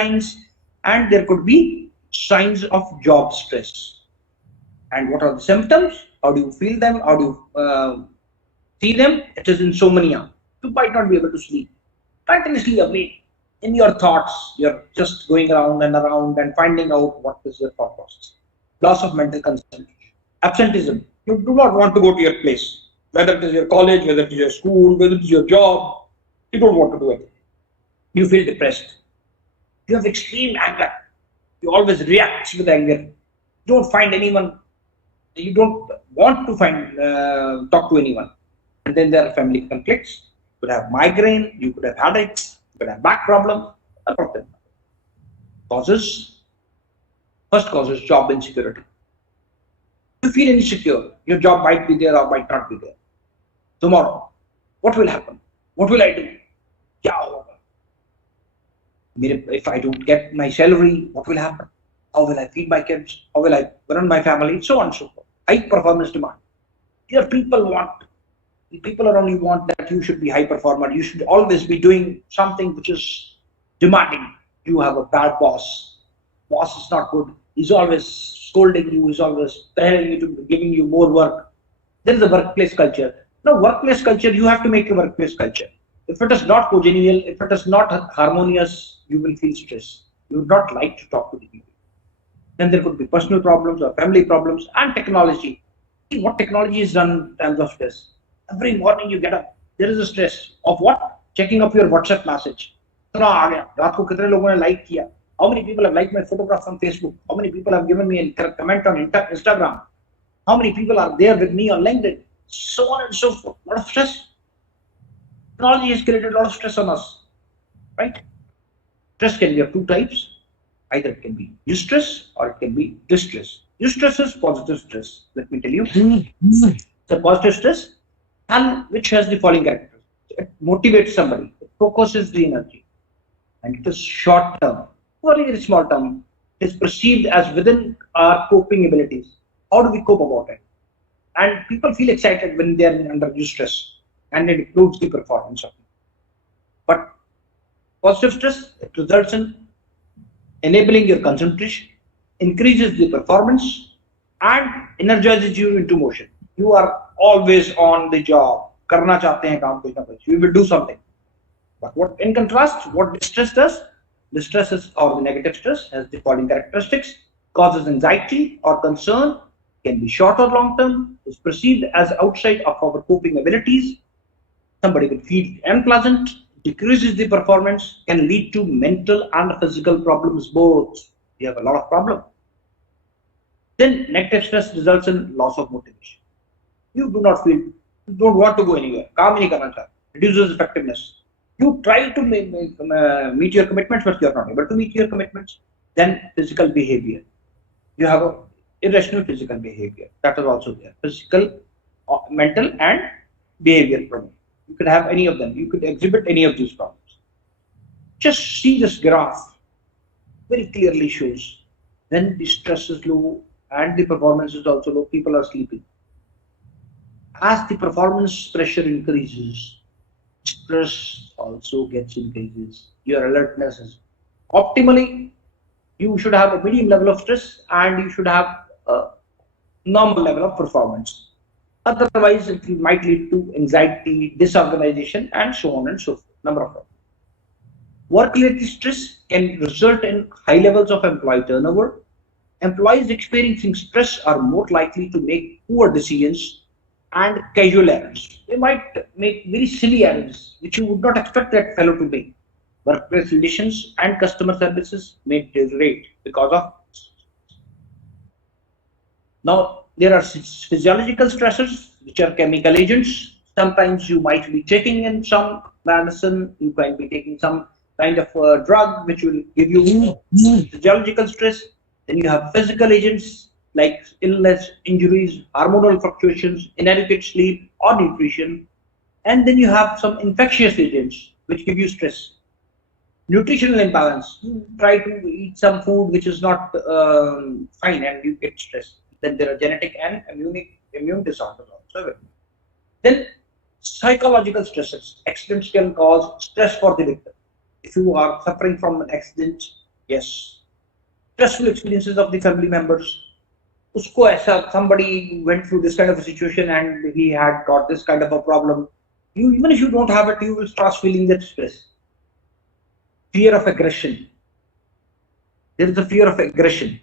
signs, and there could be signs of job stress. And what are the symptoms? How do you feel them? How do you see them? It is insomnia. You might not be able to sleep. Continuously awake in your thoughts. You're just going around and finding out what is your thought process. Loss of mental concentration. Absenteeism. You do not want to go to your place. Whether it is your college, whether it is your school, whether it is your job, you don't want to do it. You feel depressed. You have extreme anger. You always react with anger. You don't find anyone. You don't want to talk to anyone. And then there are family conflicts. You could have migraine. You could have headaches. You could have back problem. A lot of them. Causes. First cause is job insecurity. You feel insecure. Your job might be there or might not be there. Tomorrow, what will happen? What will I do? If I don't get my salary, what will happen? How will I feed my kids? How will I run my family? So on and so forth. High performance demand. Your people around you want that you should be high performer. You should always be doing something which is demanding. You have a bad boss. Boss is not good. He's always scolding you. He's always telling you to giving you more work. There is a workplace culture. Now, workplace culture, you have to make a workplace culture. If it is not congenial, if it is not harmonious, you will feel stress. You would not like to talk to the people. Then there could be personal problems or family problems and technology. See what technology is done in terms of stress. Every morning you get up, there is a stress of what? Checking up your WhatsApp message. How many people have liked my photograph on Facebook? How many people have given me a comment on Instagram? How many people are there with me on LinkedIn? So on and so forth. A lot of stress. Technology has created a lot of stress on us, right? Stress can be of two types. Either it can be eustress or it can be distress. Eustress is positive stress. Let me tell you. The positive stress, and which has the following characteristics. It motivates somebody. It focuses the energy. And it is short term. Very, very small term. It is perceived as within our coping abilities. How do we cope about it? And people feel excited when they are under eustress. And it improves the performance of it. But positive stress, it results in enabling your concentration, increases the performance, and energizes you into motion. You are always on the job. Karna chahte hain kaam kuch na kuch. You will do something. But what, in contrast, what distress does? Distress is, or the negative stress, has the following characteristics: causes anxiety or concern, can be short or long term, is perceived as outside of our coping abilities. Somebody will feel unpleasant, decreases the performance, can lead to mental and physical problems both. You have a lot of problems. Then negative stress results in loss of motivation. You do not feel, you don't want to go anywhere. Kaam nahi karna chahte. Reduces effectiveness. You try to meet your commitments, but you are not able to meet your commitments. Then physical behavior. You have a irrational physical behavior. That is also there. Physical, mental, and behavior problem. You could have any of them. You could exhibit any of these problems. Just see this graph. Very clearly shows when the stress is low and the performance is also low, people are sleeping. As the performance pressure increases, stress also gets increases. Your alertness is optimally. You should have a medium level of stress and you should have a normal level of performance. Otherwise, it might lead to anxiety, disorganization, and so on and so forth. Number of problems. Work-related stress can result in high levels of employee turnover. Employees experiencing stress are more likely to make poor decisions and casual errors. They might make very silly errors, which you would not expect that fellow to make. Workplace relations and customer services may deteriorate because of. Now, there are physiological stressors, which are chemical agents. Sometimes you might be taking in some medicine, you might be taking some kind of drug which will give you physiological stress. Then you have physical agents like illness, injuries, hormonal fluctuations, inadequate sleep or nutrition. And then you have some infectious agents which give you stress. Nutritional imbalance. You try to eat some food which is not fine and you get stressed. Then there are genetic and immune disorders also. Then psychological stresses. Accidents can cause stress for the victim. If you are suffering from an accident Yes. Stressful experiences of the family members. Usko aisa, somebody went through this kind of a situation and he had got this kind of a problem. You, even if you don't have it, you will start feeling that stress. Fear of aggression. There is a fear of aggression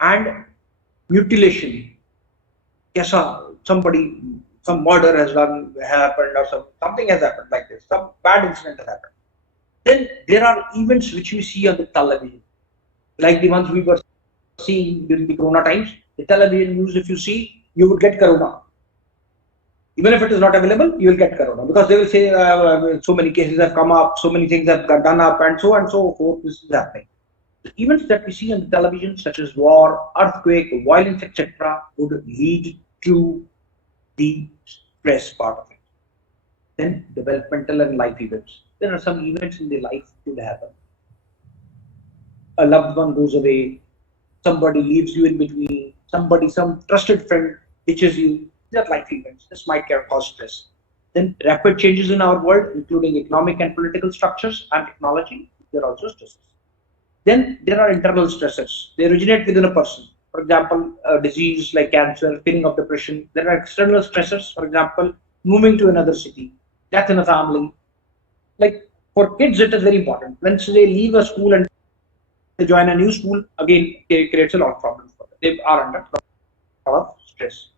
and mutilation. Yes, somebody, some murder has happened, or something has happened like this. Some bad incident has happened. Then there are events which we see on the television, like the ones we were seeing during the Corona times. The television news, if you see, you will get Corona. Even if it is not available, you will get Corona, because they will say so many cases have come up, so many things have done up, and so on and so forth. This is happening. The events that we see on the television, such as war, earthquake, violence, etc., would lead to the stress part of it. Then developmental and life events. There are some events in the life could happen. A loved one goes away, somebody leaves you in between, some trusted friend ditches you. These are life events. This might cause stress. Then rapid changes in our world, including economic and political structures and technology, there are also stresses. Then there are internal stresses. They originate within a person. For example, a disease like cancer, feeling of depression. There are external stressors. For example, moving to another city, death in a family. Like for kids, it is very important. Once they leave a school and they join a new school, again, it creates a lot of problems for them. They are under a lot of stress.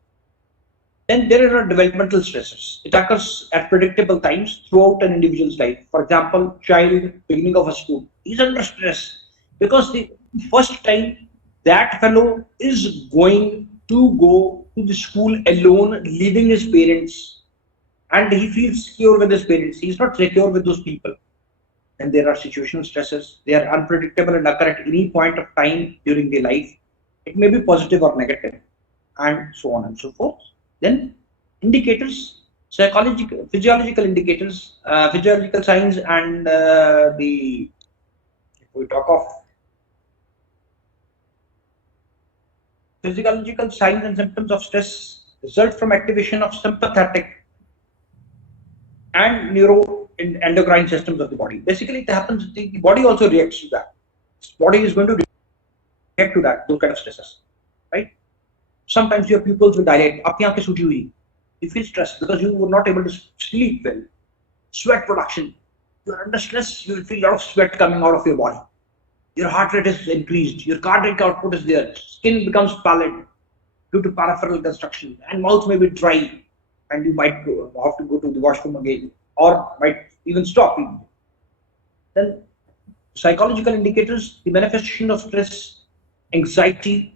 Then there are developmental stresses. It occurs at predictable times throughout an individual's life. For example, child beginning of a school, he's under stress because the first time that fellow is going to go to the school alone, leaving his parents, and he feels secure with his parents. He's not secure with those people. And there are situational stresses. They are unpredictable and occur at any point of time during the life. It may be positive or negative, and so on and so forth. Then indicators, psychological, physiological indicators, physiological signs, and if we talk of physiological signs and symptoms of stress result from activation of sympathetic and neuroendocrine systems of the body. Basically, it happens, the body also reacts to that. Body is going to react to that, those kind of stresses, right? Sometimes your pupils will dilate. You feel stressed because you were not able to sleep well. Sweat production. You are under stress, you will feel a lot of sweat coming out of your body. Your heart rate is increased. Your cardiac output is there. Skin becomes pallid due to peripheral construction, and mouth may be dry, and you might have to go to the washroom again, or might even stop eating. Then psychological indicators, the manifestation of stress, anxiety,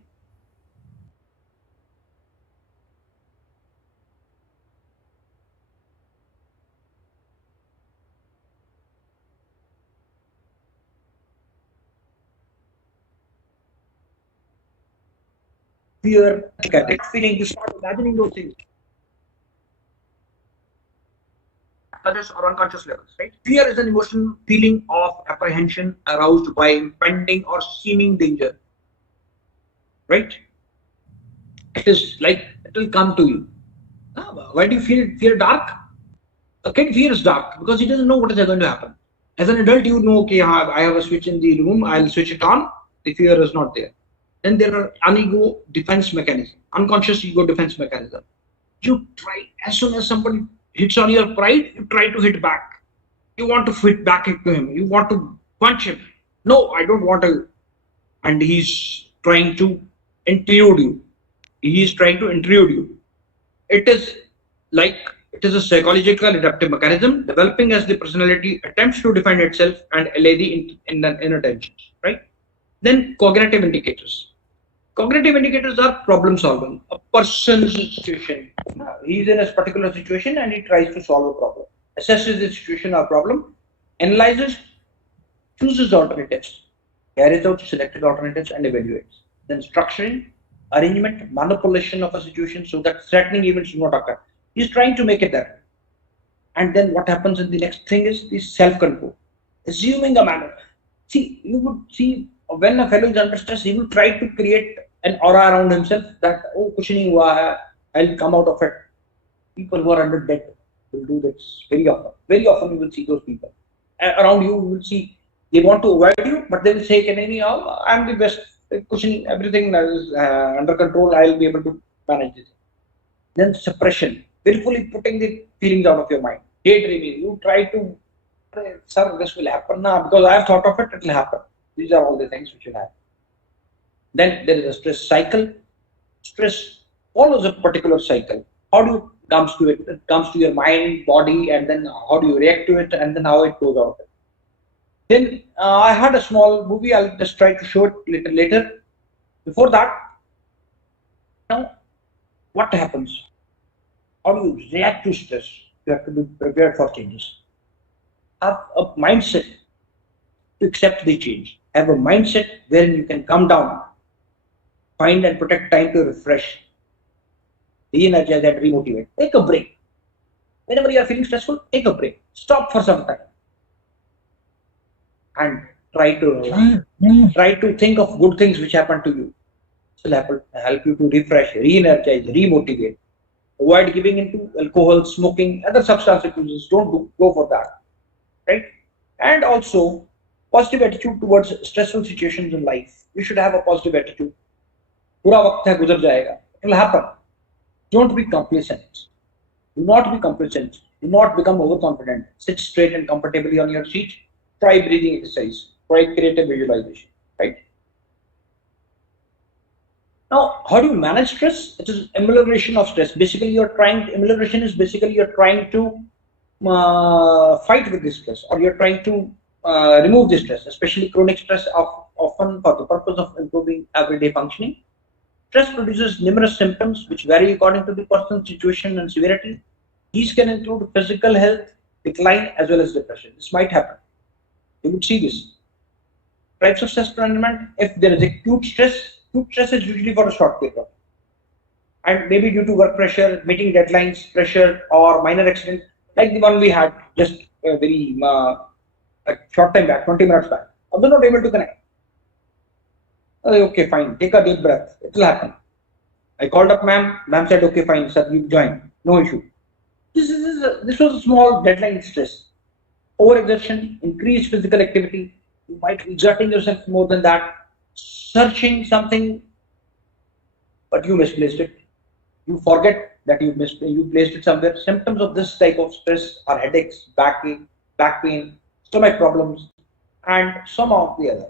fear, feeling, you start imagining those things. Conscious or unconscious levels, right? Fear is an emotional feeling of apprehension aroused by impending or seeming danger, right? It is like it will come to you. Why do you fear dark? A kid fears dark because he doesn't know what is going to happen. As an adult, you know, okay, I have a switch in the room, I'll switch it on. The fear is not there. Then there are unego defense mechanism, unconscious ego defense mechanism. You try, as soon as somebody hits on your pride, you try to hit back. You want to hit back into him. You want to punch him. No, I don't want to. And he's trying to intrude you. He is trying to intrude you. It is a psychological adaptive mechanism developing as the personality attempts to defend itself and allay the inattention, right? Then cognitive indicators. Cognitive indicators are problem solving. A person's situation. He's in a particular situation and he tries to solve a problem. Assesses the situation or problem, analyzes, chooses alternatives, carries out selected alternatives and evaluates. Then structuring, arrangement, manipulation of a situation so that threatening events do not occur. He's trying to make it there. And then what happens in the next thing is the self-control. Assuming a manner. See, you would see when a fellow is under stress, he will try to create an aura around himself that, oh, kuch nahi hua hai, I'll come out of it. People who are under debt will do this very often. Very often you will see those people. Around you will see They want to avoid you, but they will say, "Can anyhow, I'm the best. Cushion, everything is under control. I'll be able to manage it." Then suppression, willfully putting the feelings out of your mind. Daydreaming, you try to, sir, this will happen now because I have thought of it. It will happen. These are all the things which will happen. Then there is a stress cycle. Stress follows a particular cycle. How do you comes to it? It comes to your mind, body, and then how do you react to it, and then how it goes out. Then I had a small movie. I'll just try to show it little later. Before that, now what happens? How do you react to stress? You have to be prepared for changes. Have a mindset to accept the change. Have a mindset wherein you can come down, find and protect time to refresh, re-energize and remotivate. Take a break. Whenever you are feeling stressful, take a break. Stop for some time and try to think of good things which happen to you. This will help you to refresh, re-energize, remotivate. Avoid giving into alcohol, smoking, other substance abusers. Don't go for that, right? And also positive attitude towards stressful situations in life. You should have a positive attitude. Pura waqt hai, guzar jayega. It will happen. Don't be complacent. Do not be complacent. Do not become overconfident. Sit straight and comfortably on your seat. Try breathing exercise. Try creative visualization. Right? Now, how do you manage stress? It is amelioration of stress. Basically, amelioration is basically you're trying to fight with the stress, or you're trying to remove the stress, especially chronic stress, often for the purpose of improving everyday functioning. Stress produces numerous symptoms which vary according to the personal situation and severity. These can include physical health decline as well as depression. This might happen. You would see this. Types of stress management: if there is acute stress is usually for a short period, and maybe due to work pressure, meeting deadlines, pressure, or minor accident, like the one we had just a short time back, 20 minutes back. I was not able to connect. Okay, fine. Take a deep breath. It will happen. I called up ma'am. Ma'am said, okay, fine, sir, you join. No issue. This was a small deadline stress. Overexertion, increased physical activity. You might be exerting yourself more than that. Searching something, but you misplaced it. You forget that you placed it somewhere. Symptoms of this type of stress are headaches, back pain, stomach problems, and some of the other.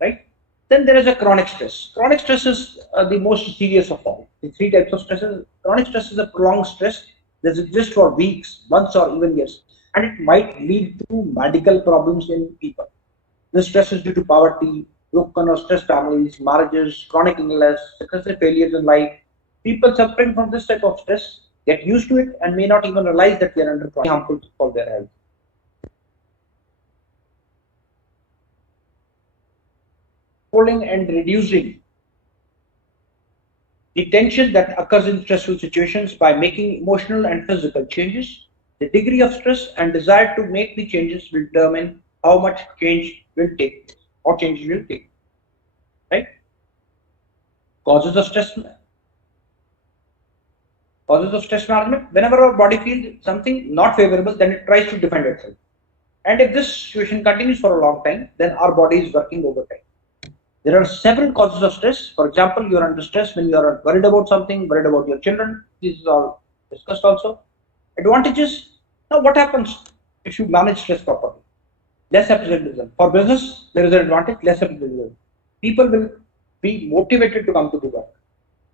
Right? Then there is a chronic stress. Chronic stress is the most serious of all. The three types of stresses. Chronic stress is a prolonged stress that exists for weeks, months, or even years, and it might lead to medical problems in people. This stress is due to poverty, broken or stressed families, marriages, chronic illness, successive failures in life. People suffering from this type of stress get used to it and may not even realize that they are under chronic harmful for their health. Controlling and reducing the tension that occurs in stressful situations by making emotional and physical changes. The degree of stress and desire to make the changes will determine how much change will take or changes will take. Right? Causes of stress. Causes of stress management. Whenever our body feels something not favorable, then it tries to defend itself. And if this situation continues for a long time, then our body is working overtime. There are several causes of stress. For example, you are under stress when you are worried about something, worried about your children. This is all discussed also. Advantages. Now, what happens if you manage stress properly? Less absenteeism. For business, there is an advantage, less absenteeism. People will be motivated to come to the work.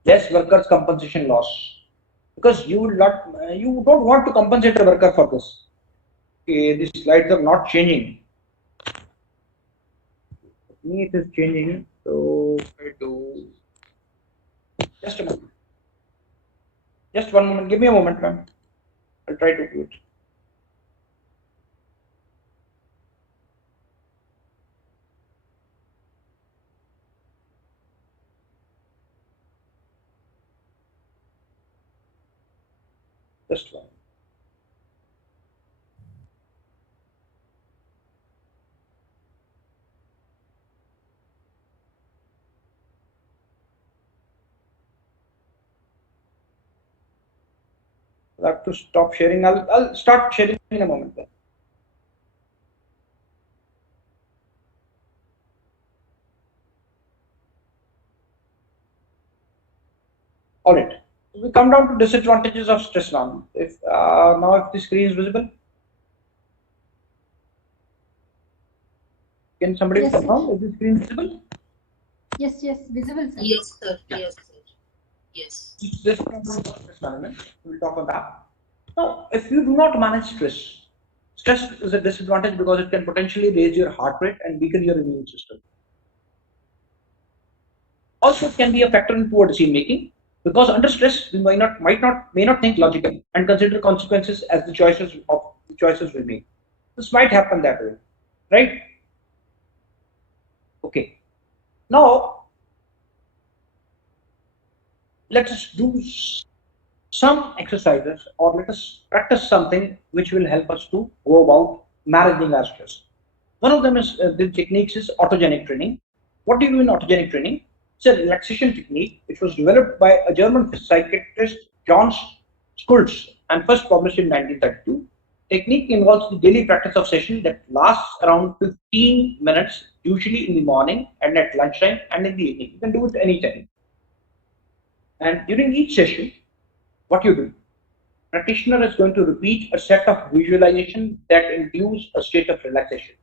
Less workers' compensation loss. Because you don't want to compensate a worker for this. Okay, these slides are not changing. Me, it is changing. So I do just a moment. Just one moment. Give me a moment, ma'am. I'll try to do it. Just one. I have to stop sharing. I'll start sharing in a moment then. All right. We come down to disadvantages of stress now. If now if the screen is visible, can somebody confirm if the screen is visible? Yes, visible, sir. Yes, sir. Yeah. Yes, sir. Yes. This stress management. We'll talk about that. Now, if you do not manage stress, stress is a disadvantage because it can potentially raise your heart rate and weaken your immune system. Also, it can be a factor in poor decision making because under stress we may not think logically and consider consequences as the choices we make. This might happen that way, right? Okay. Now let us do some exercises or let us practice something which will help us to go about managing our stress. One of them is the techniques is autogenic training. What do you do in autogenic training? It's a relaxation technique which was developed by a German psychiatrist John Schultz and first published in 1932. Technique involves the daily practice of session that lasts around 15 minutes, usually in the morning and at lunchtime and in the evening. You can do it anytime. And during each session, what you do? Practitioner is going to repeat a set of visualization that induce a state of relaxation.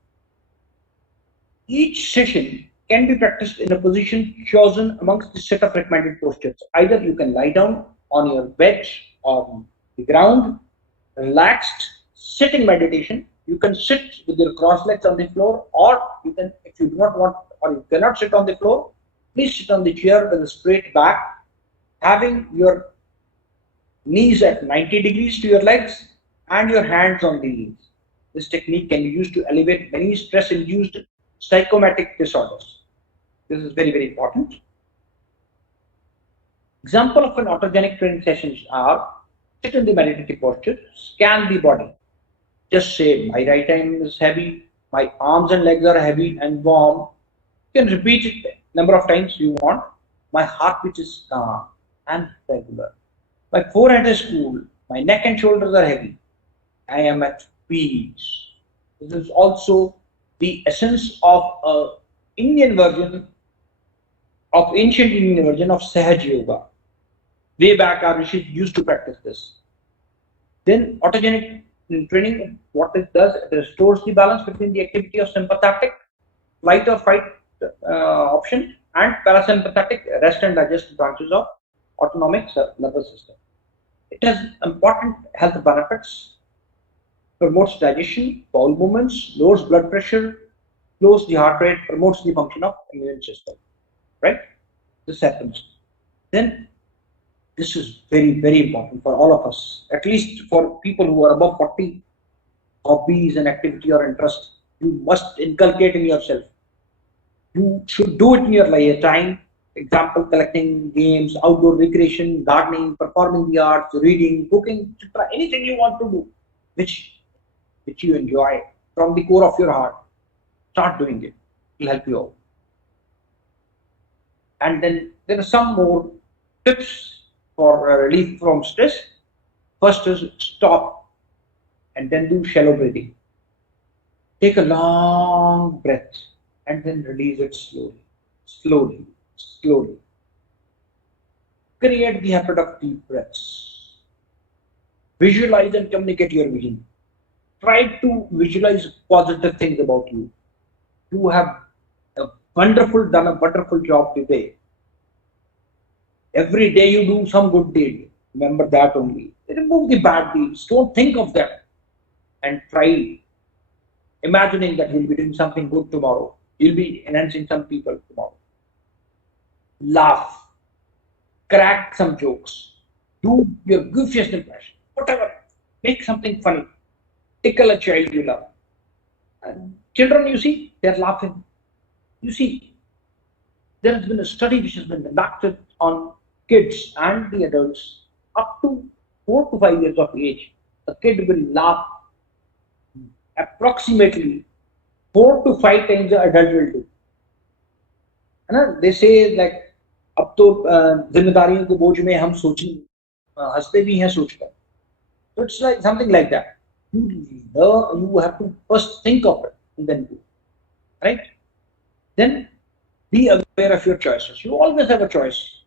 Each session can be practiced in a position chosen amongst the set of recommended postures. Either you can lie down on your bed or on the ground, relaxed, sitting meditation. You can sit with your cross legs on the floor, or you can, if you do not want or you cannot sit on the floor, please sit on the chair with a straight back, having your knees at 90 degrees to your legs and your hands on the knees. This technique can be used to elevate many stress-induced psychosomatic disorders. This is very, very important. Example of an autogenic training sessions are sit in the meditative posture, scan the body. Just say, my right arm is heavy, my arms and legs are heavy and warm. You can repeat it number of times you want. My heartbeat is calm and regular. My forehead is cool, my neck and shoulders are heavy. I am at peace. This is also the essence of Indian version of ancient Indian version of Sahaj Yoga. Way back our rishis used to practice this. Then autogenic training, what it does, it restores the balance between the activity of sympathetic, flight or fight option and parasympathetic rest and digest branches of autonomic nervous system. It has important health benefits, promotes digestion, bowel movements, lowers blood pressure, lowers the heart rate, promotes the function of immune system, right? This happens. Then this is very, very important for all of us, at least for people who are above 40, hobbies and activity or interest, you must inculcate in yourself. You should do it in your leisure time. Example, collecting games, outdoor recreation, gardening, performing the arts, reading, cooking, etc. Anything you want to do, which you enjoy from the core of your heart, start doing it. It will help you out. And then there are some more tips for relief from stress. First is stop and then do shallow breathing. Take a long breath and then release it slowly, slowly, slowly. Create the habit of deep breaths. Visualize and communicate your vision. Try to visualize positive things about you. You have done a wonderful job today. Every day you do some good deed. Remember that only. Remove the bad deeds. Don't think of them. And try imagining that you'll be doing something good tomorrow. You'll be enhancing some people tomorrow. Laugh. Crack some jokes. Do your goofiest impression. Whatever. Make something funny. Tickle a child you love. And children, you see, they're laughing. You see, there has been a study which has been conducted on kids and the adults up to 4 to 5 years of age. A kid will laugh approximately 4 to 5 times the adult will do. And they say like अब तो जिम्मेदारियों के बोझ में हम हंसते भी हैं सोचकर. So it's like something like that. You have to first think of it and then do, right? Then be aware of your choices. You always have a choice.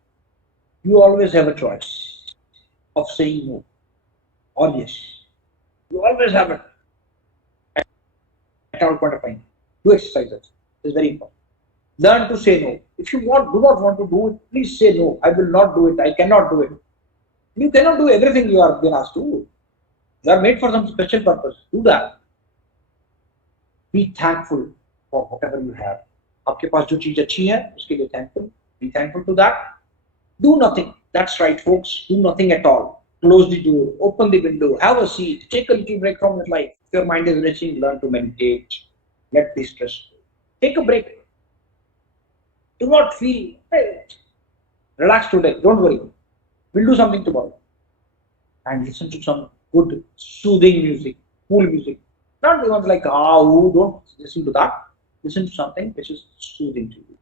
You always have a choice of saying no or yes. You always have it at all point of time. Do exercises. It's very important. Learn to say no. If you do not want to do it, please say no. I will not do it. I cannot do it. You cannot do everything you are being asked to do. You are made for some special purpose. Do that. Be thankful for whatever you have. आपके पास जो चीज अच्छी है उसके लिए thankful. Be thankful to that. Do nothing. That's right, folks. Do nothing at all. Close the door. Open the window. Have a seat. Take a little break from your life. If your mind is racing, learn to meditate. Let the stress go. Take a break. Do not feel, hey, relax today. Don't worry. We'll do something tomorrow. And listen to some good, soothing music, cool music. Not the ones like, don't listen to that. Listen to something which is soothing to you.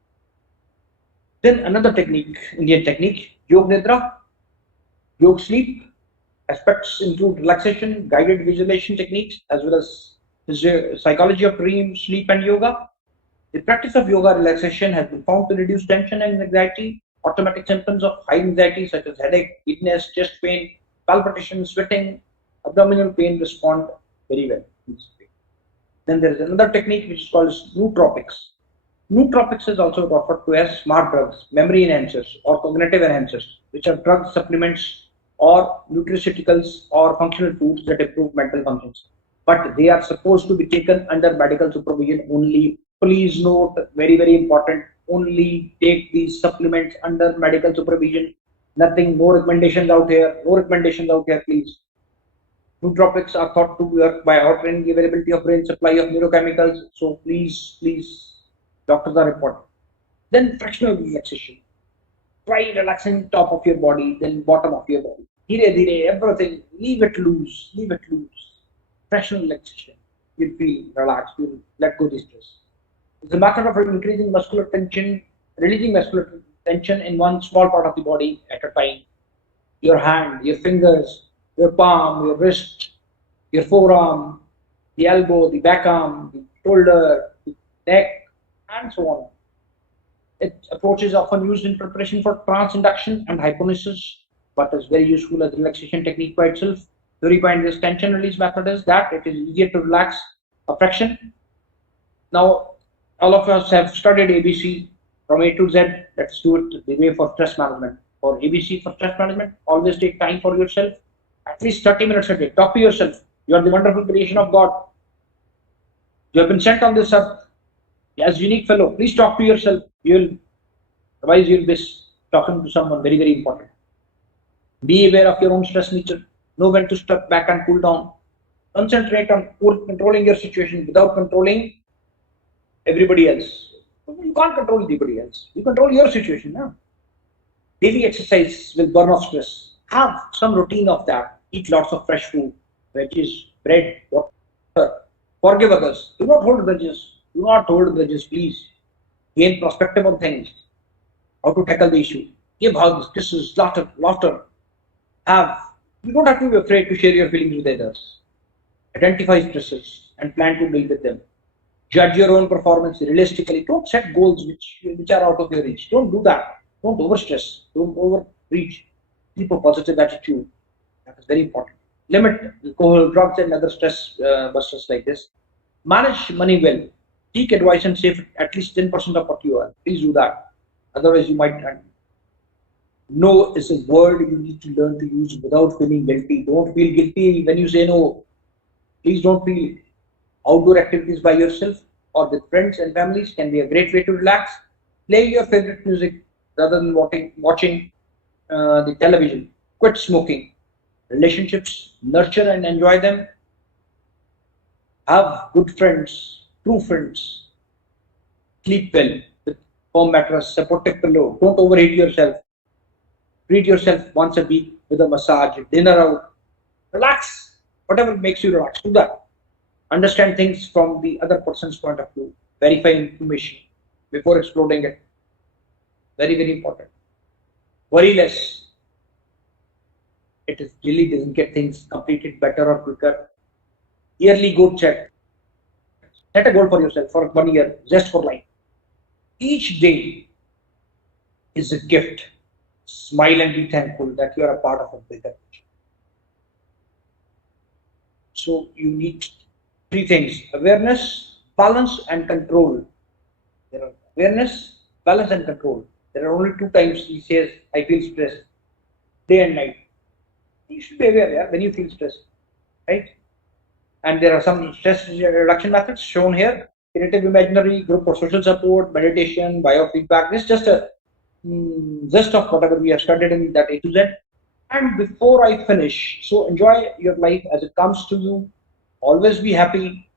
Then another technique, Indian technique, Yoga Nidra, Yoga Sleep. Aspects include relaxation, guided visualization techniques, as well as psychology of dream, sleep, and yoga. The practice of yoga relaxation has been found to reduce tension and anxiety. Automatic symptoms of high anxiety such as headache, giddiness, chest pain, palpitation, sweating, abdominal pain respond very well. Then there is another technique which is called nootropics. Nootropics is also referred to as smart drugs, memory enhancers, or cognitive enhancers, which are drugs, supplements, or nutraceuticals or functional foods that improve mental functions. But they are supposed to be taken under medical supervision only. Please note, very, very important, only take these supplements under medical supervision. Nothing, no recommendations out here, please. Nootropics are thought to work by altering the availability of brain supply of neurochemicals. So please, doctors are important. Then fractional relaxation. Try relaxing top of your body, then bottom of your body. Dhire, everything, leave it loose. Fractional relaxation. You'll feel relaxed, you'll let go of the stress. It's a matter of increasing muscular tension, releasing muscular tension in one small part of the body at a time. Your hand, your fingers, your palm, your wrist, your forearm, the elbow, the back arm, the shoulder, the neck, and so on. Its approach is often used in preparation for trance induction and hypnosis, but is very useful as relaxation technique by itself. Theory behind this tension release method is that it is easier to relax a fraction. Now, all of us have studied ABC from A to Z. Let's do it the way for stress management. For ABC, for stress management, always take time for yourself. At least 30 minutes a day. Talk to yourself. You are the wonderful creation of God. You have been sent on this earth as unique fellow. Please talk to yourself. Otherwise you'll be talking to someone very, very important. Be aware of your own stress nature. Know when to step back and cool down. Concentrate on controlling your situation without controlling everybody else. You can't control anybody else. You control your situation now. Daily exercise will burn off stress. Have some routine of that. Eat lots of fresh food, veggies, bread, water. Forgive others. Do not hold grudges. Please. Gain perspective on things. How to tackle the issue. Give hugs, kisses, laughter. You don't have to be afraid to share your feelings with others. Identify stresses and plan to deal with them. Judge your own performance realistically. Don't set goals which are out of your reach. Don't do that. Don't overstress. Don't overreach. Keep a positive attitude. That is very important. Limit alcohol, drugs, and other stress busters like this. Manage money well. Seek advice and save at least 10% of what you earn. Please do that. Otherwise, you might earn. No is a word you need to learn to use without feeling guilty. Don't feel guilty when you say no. Please don't feel. Outdoor activities by yourself or with friends and families can be a great way to relax. Play your favorite music rather than watching the television. Quit smoking. Relationships, nurture and enjoy them. Have good friends, true friends. Sleep well with firm mattress, supportive pillow. Don't overeat yourself. Treat yourself once a week with a massage, dinner out. Relax. Whatever makes you relax, do that. Understand things from the other person's point of view. Verify information before exploding it. Very, very important. Worry less. It really doesn't get things completed better or quicker. Yearly goal check. Set a goal for yourself for 1 year, just for life. Each day is a gift Smile and be thankful that you are a part of a bigger picture. So you need three things: awareness, balance, and control. There are awareness, balance, and control. There are only two times he says, I feel stressed, day and night. You should be aware, yeah, when you feel stressed, right? And there are some stress reduction methods shown here: creative imaginary, group or social support, meditation, biofeedback. This is just a gist of whatever we have studied in that A to Z. And before I finish, so enjoy your life as it comes to you. Always be happy.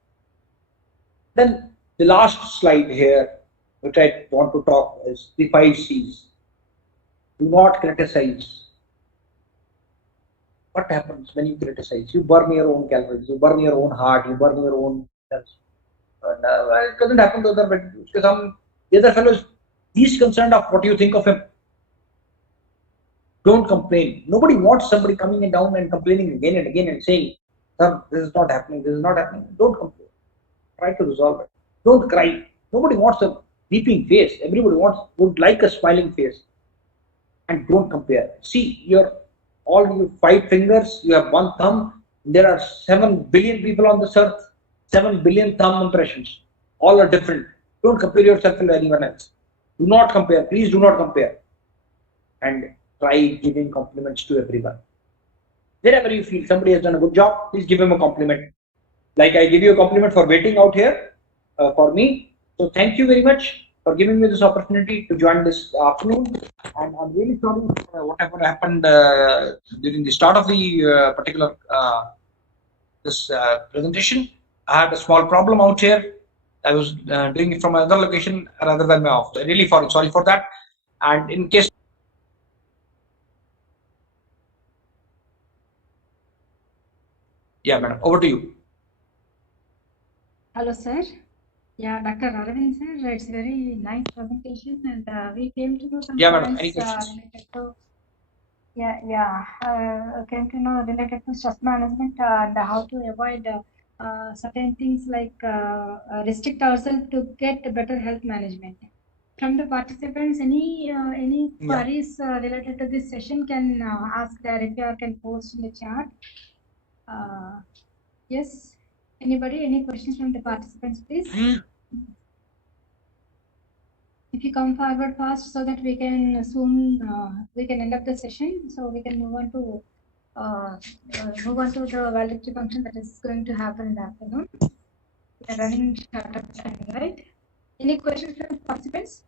Then the last slide here, which I want to talk, is the 5 C's. Do not criticize. What happens when you criticize? You burn your own calories, you burn your own heart, you burn your own health. It doesn't happen to other, but the other fellow is, he's concerned of what you think of him. Don't complain. Nobody wants somebody coming in down and complaining again and again and saying, sir, this is not happening, this is not happening. Don't complain. Try to resolve it. Don't cry. Nobody wants a weeping face. Everybody would like a smiling face. And don't compare. See, all your 5 fingers, you have 1 thumb. There are 7 billion people on this earth, 7 billion thumb impressions. All are different. Don't compare yourself to anyone else. Do not compare. Please do not compare. And try giving compliments to everyone. Wherever you feel somebody has done a good job, please give him a compliment. Like I give you a compliment for waiting out here for me. So thank you very much for giving me this opportunity to join this afternoon. And I'm really sorry whatever happened during the start of the particular this presentation. I had a small problem out here. I was doing it from another location rather than my office. I really sorry for that. And in case. Yeah, madam, over to you. Hello, sir. Yeah, Dr. Aravind, sir, it's very nice presentation, and we came to know some points related to came to know related to stress management and how to avoid certain things like restrict ourselves to get better health management. From the participants, any queries related to this session can ask directly or can post in the chat. Yes, anybody, any questions from the participants, please? If you come forward fast so that we can soon we can end up the session, so we can move on to the validity function that is going to happen in the afternoon. We are running short of time, right? Any questions from participants?